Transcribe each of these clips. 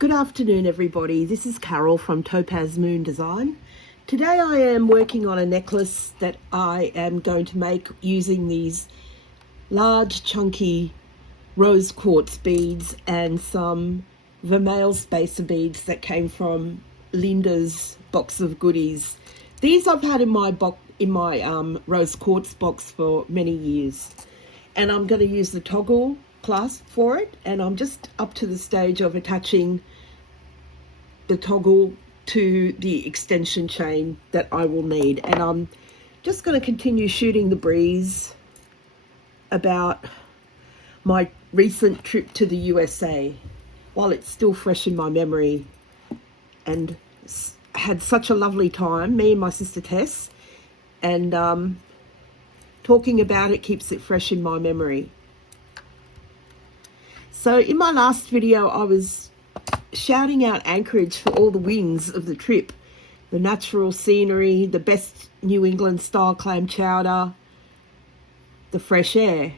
Good afternoon, everybody. This is Carol from TopazMoon Design. Today I am working on a necklace that I am going to make using these large, chunky rose quartz beads and some vermeil spacer beads that came from Linda's box of goodies. These I've had in my rose quartz box for many years, and I'm going to use the toggle clasp for it, and I'm just up to the stage of attaching the toggle to the extension chain that I will need. And I'm just going to continue shooting the breeze about my recent trip to the USA while it's still fresh in my memory, and had such a lovely time, me and my sister Tess, and talking about it keeps it fresh in my memory. So in my last video I was shouting out Anchorage for all the wins of the trip: the natural scenery, the best New England style clam chowder, the fresh air.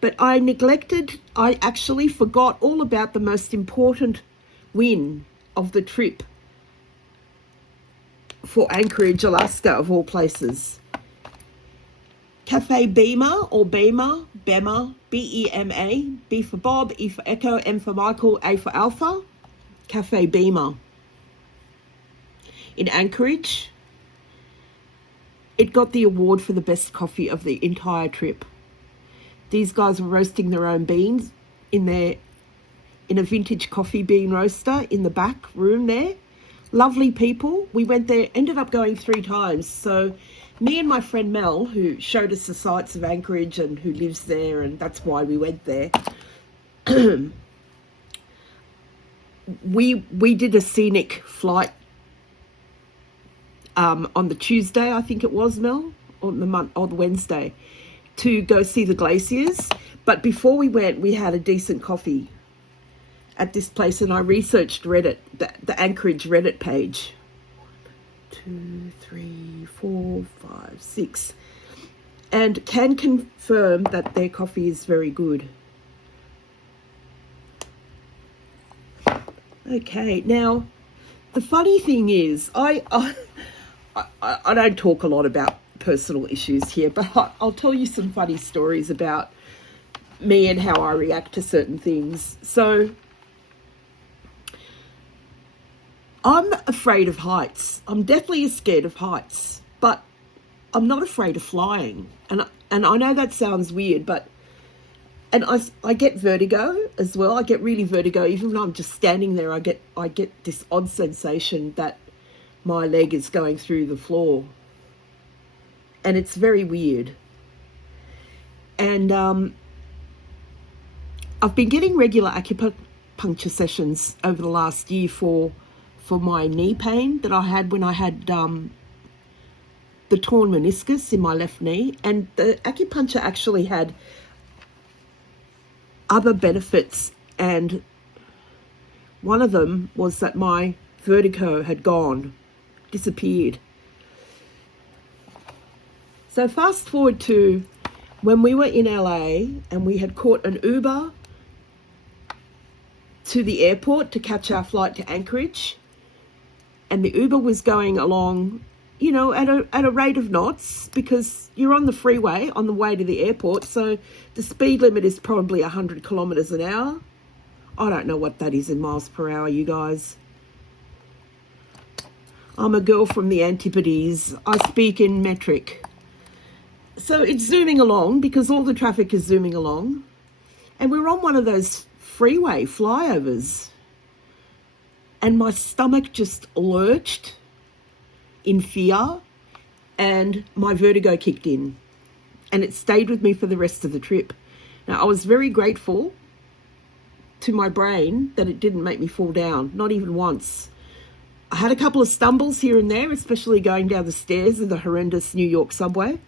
But I actually forgot all about the most important win of the trip for Anchorage, Alaska, of all places. Cafe Bema, or Bema, B-E-M-A, B for Bob, E for Echo, M for Michael, A for Alpha. Cafe Bema in Anchorage. It got the award for the best coffee of the entire trip. These guys were roasting their own beans in a vintage coffee bean roaster in the back room there. Lovely people. We went there, ended up going 3 times. So me and my friend Mel, who showed us the sights of Anchorage and who lives there, and that's why we went there, we did a scenic flight on the Tuesday, I think it was, Mel, or the Wednesday, to go see the glaciers. But before we went, we had a decent coffee at this place, and I researched Reddit, the Anchorage Reddit page. 2, 3, 4, 5, 6, and can confirm that their coffee is very good. Okay, now the funny thing is, I don't talk a lot about personal issues here, but I'll tell you some funny stories about me and how I react to certain things. So I'm afraid of heights. I'm definitely scared of heights, but I'm not afraid of flying. And I know that sounds weird, but I get vertigo as well. I get really vertigo. Even when I'm just standing there, I get this odd sensation that my leg is going through the floor, and it's very weird. And I've been getting regular acupuncture sessions over the last year for my knee pain that I had when I had the torn meniscus in my left knee. And the acupuncture actually had other benefits, and one of them was that my vertigo had disappeared. So fast forward to when we were in LA and we had caught an Uber to the airport to catch our flight to Anchorage. And the Uber was going along, you know, at a rate of knots, because you're on the freeway on the way to the airport. So the speed limit is probably 100 kilometers an hour. I don't know what that is in miles per hour, you guys. I'm a girl from the Antipodes. I speak in metric. So it's zooming along because all the traffic is zooming along. And we're on one of those freeway flyovers. And my stomach just lurched in fear, and my vertigo kicked in, and it stayed with me for the rest of the trip. Now, I was very grateful to my brain that it didn't make me fall down, not even once. I had a couple of stumbles here and there, especially going down the stairs of the horrendous New York subway,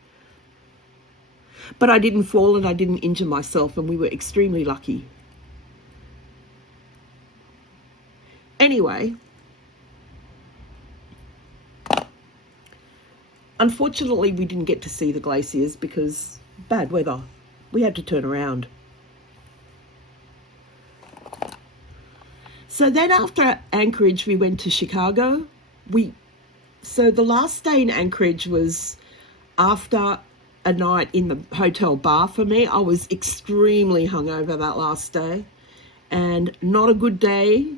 but I didn't fall and I didn't injure myself, and we were extremely lucky. Anyway, unfortunately, we didn't get to see the glaciers because bad weather. We had to turn around. So then after Anchorage, we went to Chicago. So the last day in Anchorage was after a night in the hotel bar for me. I was extremely hungover that last day and not a good day.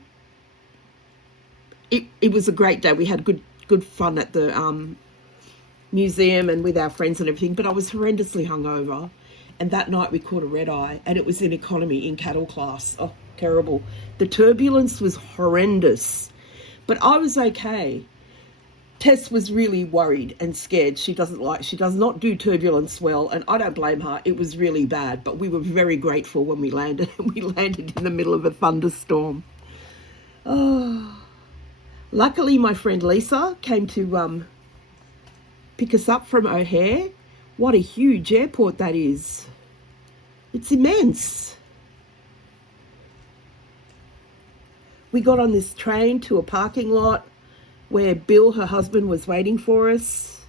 It was a great day. We had good fun at the museum and with our friends and everything, but I was horrendously hungover. And that night we caught a red eye, and it was in economy, in cattle class. Oh, terrible. The turbulence was horrendous, but I was okay. Tess was really worried and scared. She does not do turbulence well, and I don't blame her. It was really bad, but we were very grateful when we landed. We landed in the middle of a thunderstorm. Oh, luckily my friend Lisa came to pick us up from O'Hare. What a huge airport that is. It's immense. We got on this train to a parking lot where Bill, her husband, was waiting for us.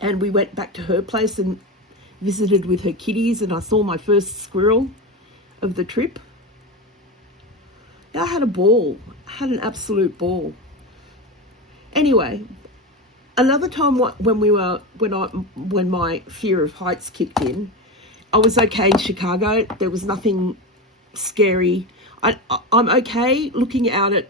And we went back to her place and visited with her kitties, and I saw my first squirrel of the trip. I had a ball. I had an absolute ball. Anyway, another time when my fear of heights kicked in, I was okay in Chicago. There was nothing scary. I'm okay looking out at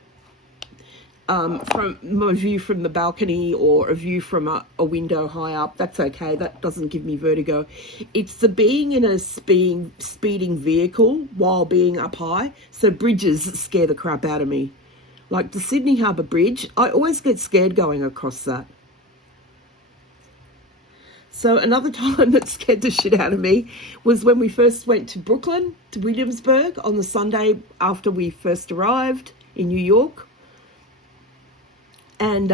from my view from the balcony or a view from a window high up. That's okay. That doesn't give me vertigo. It's the being in a speeding vehicle while being up high. So bridges scare the crap out of me. Like the Sydney Harbour Bridge, I always get scared going across that. So another time that scared the shit out of me was when we first went to Brooklyn, to Williamsburg, on the Sunday after we first arrived in New York. And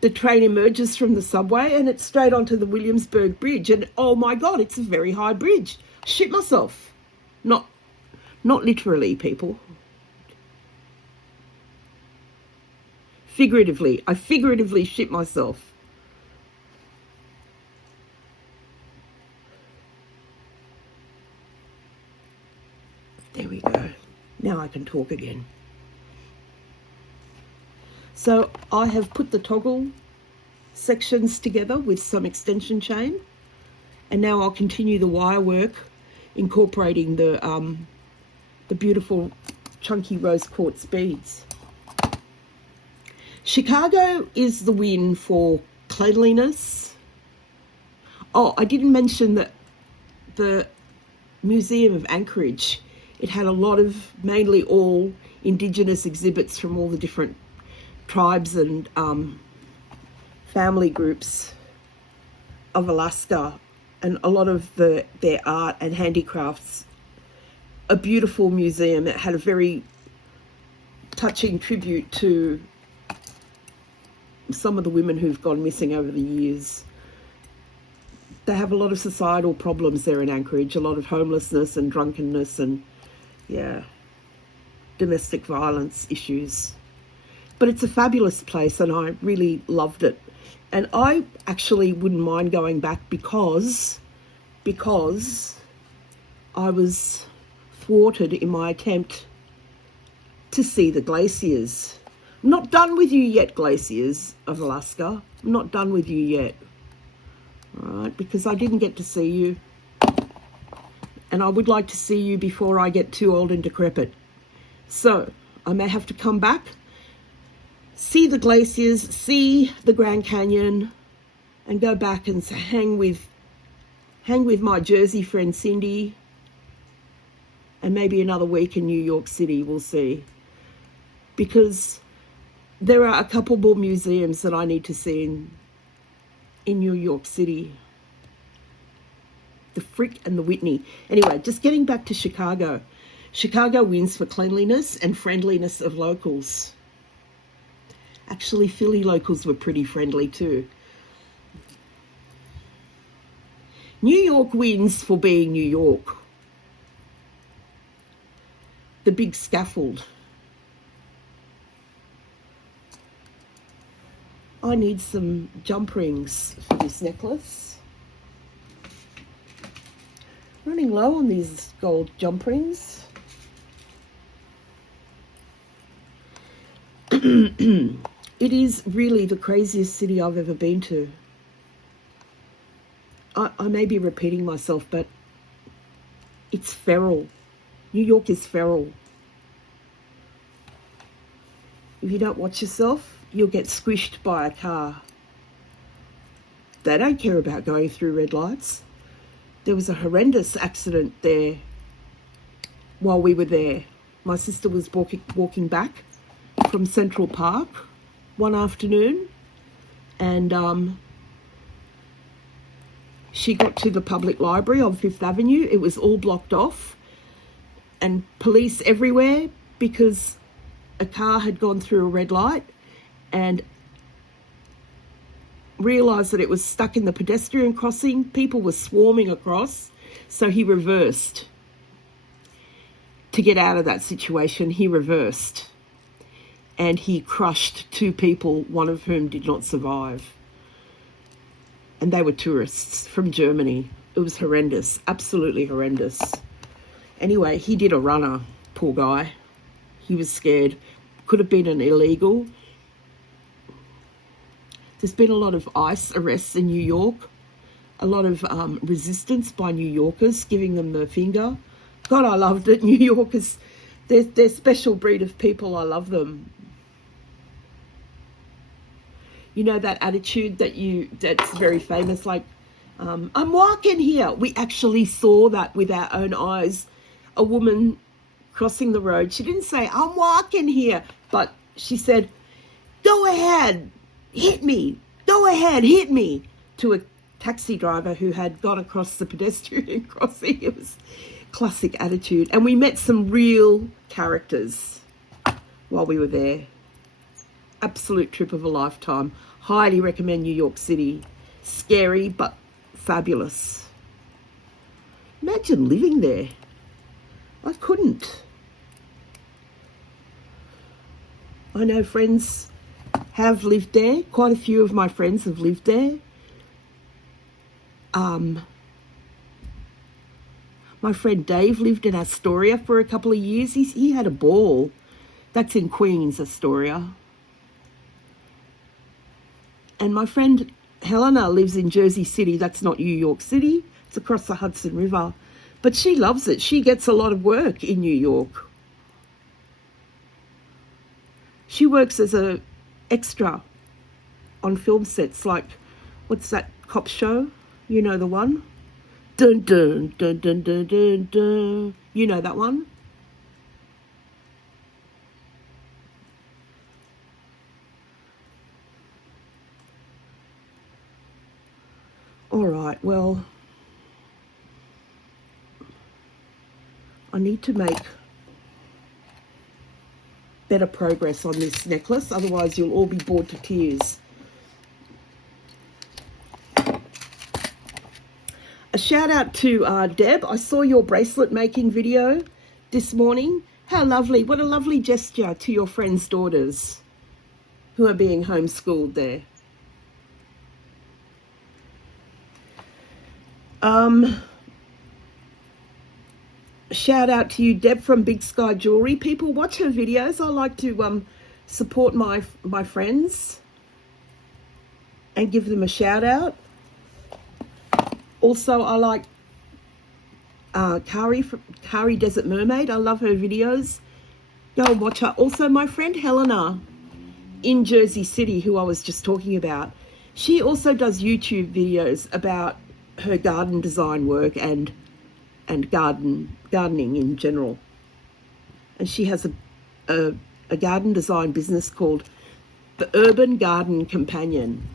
the train emerges from the subway and it's straight onto the Williamsburg Bridge. And oh my God, it's a very high bridge. Shit myself. Not literally, people. Figuratively. I figuratively shit myself. There we go. Now I can talk again. So I have put the toggle sections together with some extension chain, and now I'll continue the wire work, incorporating the beautiful chunky rose quartz beads. Chicago is the win for cleanliness. Oh, I didn't mention that the Museum of Anchorage, it had a lot of, mainly all Indigenous exhibits from all the different tribes and family groups of Alaska, and a lot of their art and handicrafts. A beautiful museum. It had a very touching tribute to some of the women who've gone missing over the years. They have a lot of societal problems there in Anchorage, a lot of homelessness and drunkenness and, yeah, domestic violence issues. But it's a fabulous place and I really loved it. And I actually wouldn't mind going back because I was thwarted in my attempt to see the glaciers. I'm not done with you yet, glaciers of Alaska. I'm not done with you yet. All right, because I didn't get to see you. And I would like to see you before I get too old and decrepit. So I may have to come back, see the glaciers, see the Grand Canyon, and go back and hang with my Jersey friend Cindy, and maybe another week in New York City, we'll see. Because there are a couple more museums that I need to see in New York City. The Frick and the Whitney. Anyway, just getting back to Chicago. Chicago wins for cleanliness and friendliness of locals. Actually, Philly locals were pretty friendly too. New York wins for being New York. The big scaffold. I need some jump rings for this necklace. Running low on these gold jump rings. It is really the craziest city I've ever been to. I may be repeating myself, but it's feral. New York is feral. If you don't watch yourself, you'll get squished by a car. They don't care about going through red lights. There was a horrendous accident there while we were there. My sister was walking back from Central Park one afternoon, and she got to the public library on Fifth Avenue. It was all blocked off and police everywhere because a car had gone through a red light and realised that it was stuck in the pedestrian crossing. People were swarming across, so he reversed. To get out of that situation, he reversed. And he crushed two people, one of whom did not survive. And they were tourists from Germany. It was horrendous, absolutely horrendous. Anyway, he did a runner, poor guy. He was scared. Could have been an illegal. There's been a lot of ICE arrests in New York. A lot of resistance by New Yorkers, giving them the finger. God, I loved it. New Yorkers, they're special breed of people. I love them. You know that attitude that's very famous, like, I'm walking here. We actually saw that with our own eyes. A woman crossing the road. She didn't say, I'm walking here, but she said, go ahead, hit me. Go ahead, hit me, to a taxi driver who had gone across the pedestrian crossing. It was classic attitude. And we met some real characters while we were there. Absolute trip of a lifetime. Highly recommend New York City. Scary, but fabulous. Imagine living there. I couldn't. I know friends have lived there. Quite a few of my friends have lived there. My friend Dave lived in Astoria for a couple of years. He had a ball. That's in Queens, Astoria. And my friend Helena lives in Jersey City. That's not New York City. It's across the Hudson River. But she loves it. She gets a lot of work in New York. She works as a extra on film sets, like, what's that cop show? You know the one? Dun dun dun dun dun dun dun. You know that one? All right, well, I need to make better progress on this necklace, otherwise you'll all be bored to tears. A shout out to Deb. I saw your bracelet making video this morning. How lovely. What a lovely gesture to your friends' daughters who are being homeschooled there. Shout out to you, Deb from Big Sky Jewelry. People, watch her videos. I like to support my friends and give them a shout out. Also, I like Kari Desert Mermaid. I love her videos. Go and watch her. Also, my friend Helena in Jersey City, who I was just talking about, she also does YouTube videos about her garden design work and gardening in general. And she has a garden design business called The Urban Garden Companion.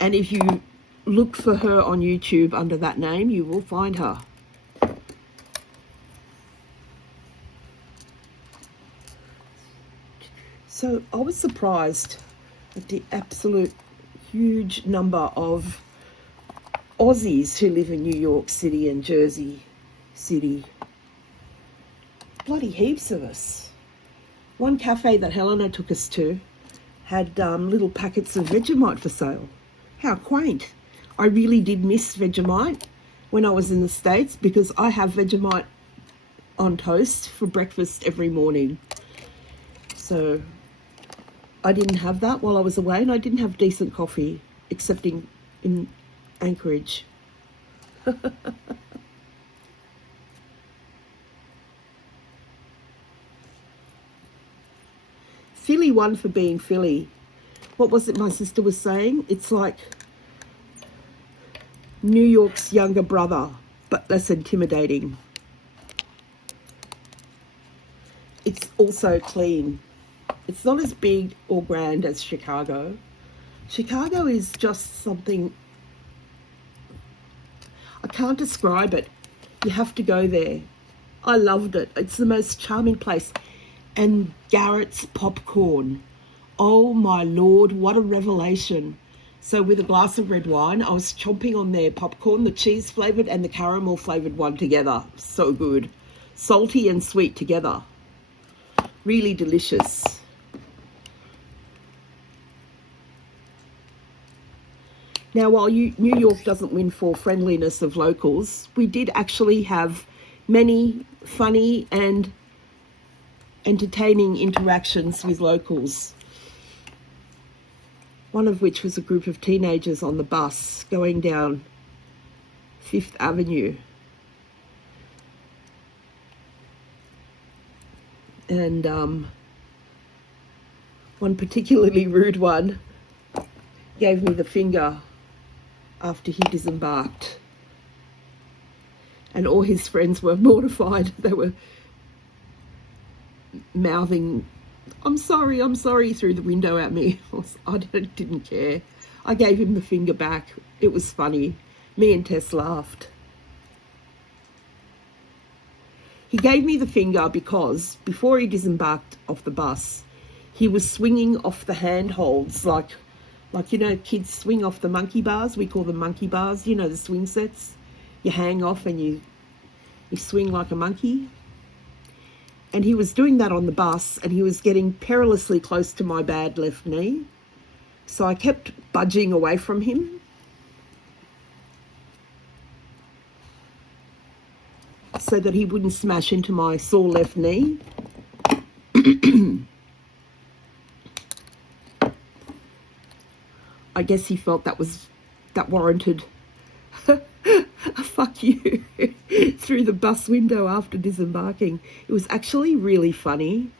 And if you look for her on YouTube under that name, you will find her. So I was surprised at the absolute huge number of Aussies who live in New York City and Jersey City. Bloody heaps of us. One cafe that Helena took us to had little packets of Vegemite for sale. How quaint. I really did miss Vegemite. when I was in the States, because I have Vegemite on toast for breakfast every morning. So I didn't have that while I was away, and I didn't have decent coffee, except in Anchorage. Philly won for being Philly. What was it my sister was saying? It's like New York's younger brother, but less intimidating. It's also clean. It's not as big or grand as Chicago. Chicago is just something, I can't describe it. You have to go there. I loved it. It's the most charming place. And Garrett's popcorn. Oh my Lord, what a revelation. So with a glass of red wine, I was chomping on their popcorn, the cheese flavoured and the caramel flavoured one together. So good. Salty and sweet together. Really delicious. Now, while New York doesn't win for friendliness of locals, we did actually have many funny and entertaining interactions with locals. One of which was a group of teenagers on the bus going down Fifth Avenue. And one particularly rude one gave me the finger after he disembarked. And all his friends were mortified. They were mouthing, I'm sorry, through the window at me. I didn't care. I gave him the finger back. It was funny. Me and Tess laughed. He gave me the finger because before he disembarked off the bus, he was swinging off the handholds like you know, kids swing off the monkey bars. We call them monkey bars. You know, the swing sets. You hang off and you swing like a monkey. And he was doing that on the bus, and he was getting perilously close to my bad left knee. So I kept budging away from him. So that he wouldn't smash into my sore left knee. I guess he felt that warranted a fuck you through the bus window after disembarking. It was actually really funny.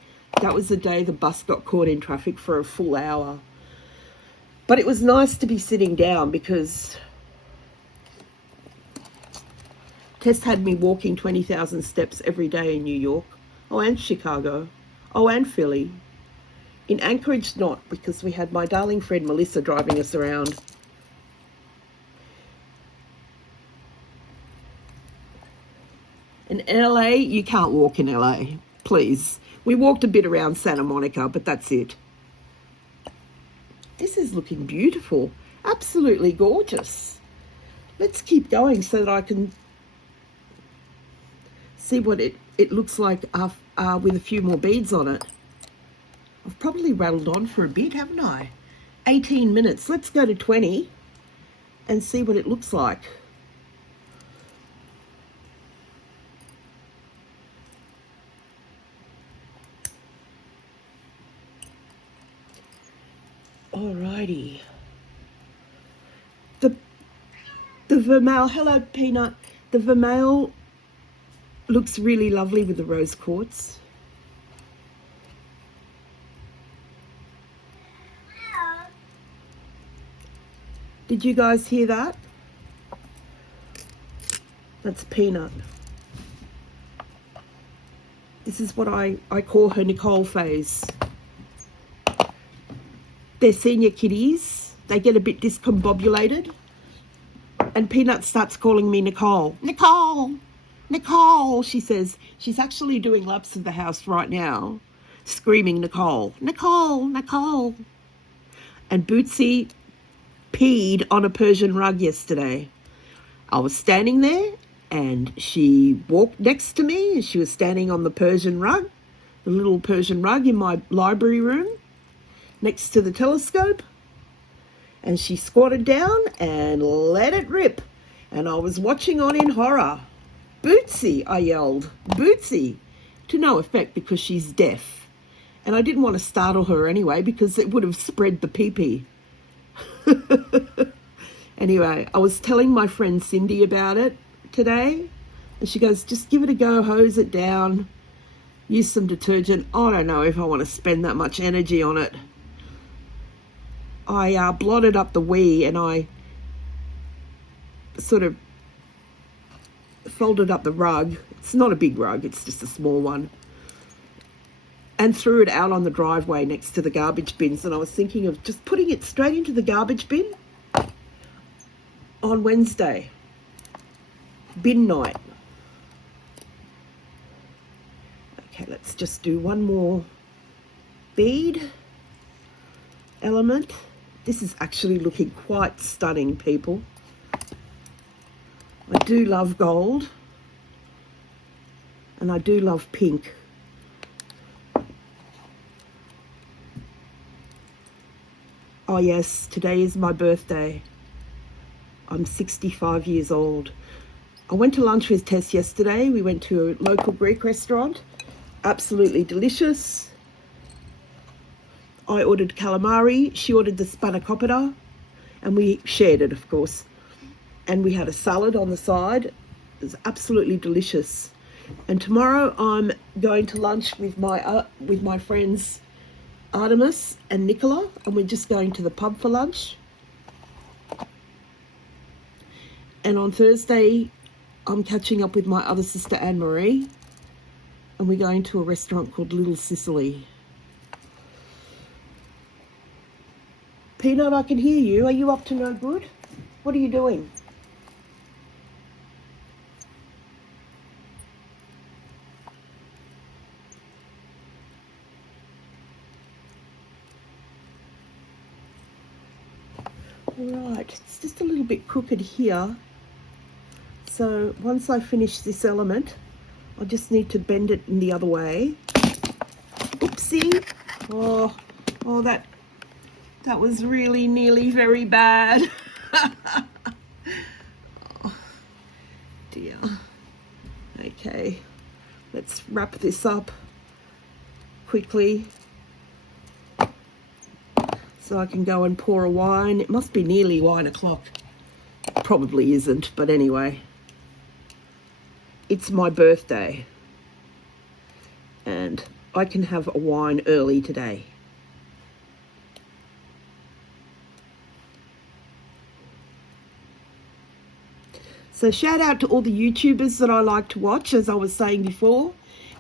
That was the day the bus got caught in traffic for a full hour. But it was nice to be sitting down because Tess had me walking 20,000 steps every day in New York. Oh, and Chicago. Oh, and Philly. In Anchorage, not, because we had my darling friend Melissa driving us around. In LA, you can't walk in LA, please. We walked a bit around Santa Monica, but that's it. This is looking beautiful. Absolutely gorgeous. Let's keep going so that I can see what it looks like with a few more beads on it. I've probably rattled on for a bit, haven't I? 18 minutes. Let's go to 20 and see what it looks like. Alrighty. The vermeil, hello Peanut. The vermeil looks really lovely with the rose quartz. Did you guys hear that? That's Peanut. This is what I call her Nicole phase. They're senior kitties. They get a bit discombobulated. And Peanut starts calling me Nicole. Nicole! Nicole, she says. She's actually doing laps of the house right now, screaming Nicole. Nicole! Nicole! And Bootsy peed on a Persian rug yesterday. I was standing there and she walked next to me and she was standing on the Persian rug, the little Persian rug in my library room next to the telescope, and she squatted down and let it rip. and I was watching on in horror. "Bootsy," I yelled. "Bootsy," to no effect because she's deaf. And I didn't want to startle her anyway because it would have spread the pee-pee. Anyway, I was telling my friend Cindy about it today, and she goes, "Just give it a go, hose it down, use some detergent." I don't know if I want to spend that much energy on it. I blotted up the wee, and I sort of folded up the rug. It's not a big rug, it's just a small one, and threw it out on the driveway next to the garbage bins. And I was thinking of just putting it straight into the garbage bin on Wednesday, bin night. Okay, let's just do one more bead element. This is actually looking quite stunning, people. I do love gold, and I do love pink. Oh yes, today is my birthday. I'm 65 years old. I went to lunch with Tess yesterday. We went to a local Greek restaurant. Absolutely delicious. I ordered calamari. She ordered the spanakopita, and we shared it, of course. And we had a salad on the side. It was absolutely delicious. And tomorrow I'm going to lunch with my friends Artemis and Nicola, and we're just going to the pub for lunch. And on Thursday, I'm catching up with my other sister, Anne-Marie, and we're going to a restaurant called Little Sicily. Peanut, I can hear you. Are you up to no good? What are you doing? Right, it's just a little bit crooked here. So once I finish this element, I just need to bend it in the other way. Oopsie. Oh, that was really nearly very bad. Oh, dear. Okay, let's wrap this up quickly so I can go and pour a wine. It must be nearly wine o'clock. Probably isn't, but anyway. It's my birthday, and I can have a wine early today. So shout out to all the YouTubers that I like to watch, as I was saying before.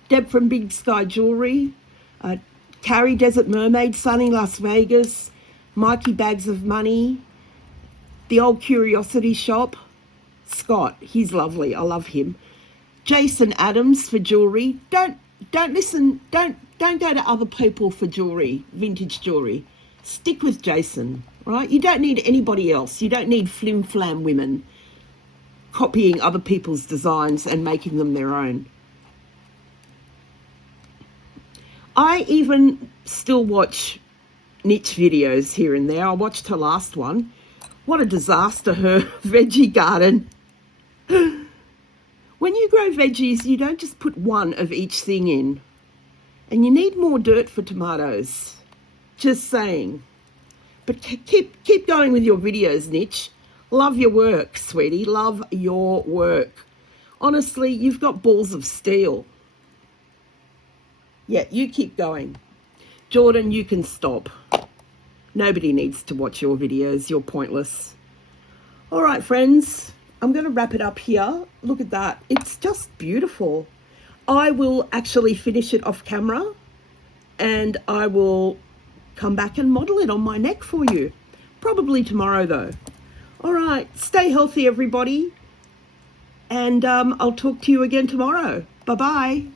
Deb from Big Sky Jewelry, Carrie Desert Mermaid, Sunny Las Vegas, Mikey Bags of Money, The Old Curiosity Shop, Scott, he's lovely, I love him. Jason Adams for jewelry. Don't listen, don't go to other people for jewelry, vintage jewelry. Stick with Jason, right? You don't need anybody else. You don't need flim-flam women copying other people's designs and making them their own. I even still watch niche videos here and there. I watched her last one. What a disaster, her veggie garden. When you grow veggies, you don't just put one of each thing in. And you need more dirt for tomatoes. Just saying. But keep going with your videos, Niche. Love your work, sweetie. Love your work. Honestly, you've got balls of steel. Yeah, you keep going. Jordan, you can stop. Nobody needs to watch your videos. You're pointless. All right, friends. I'm going to wrap it up here. Look at that. It's just beautiful. I will actually finish it off camera, and I will come back and model it on my neck for you. Probably tomorrow, though. All right. Stay healthy, everybody. And I'll talk to you again tomorrow. Bye-bye.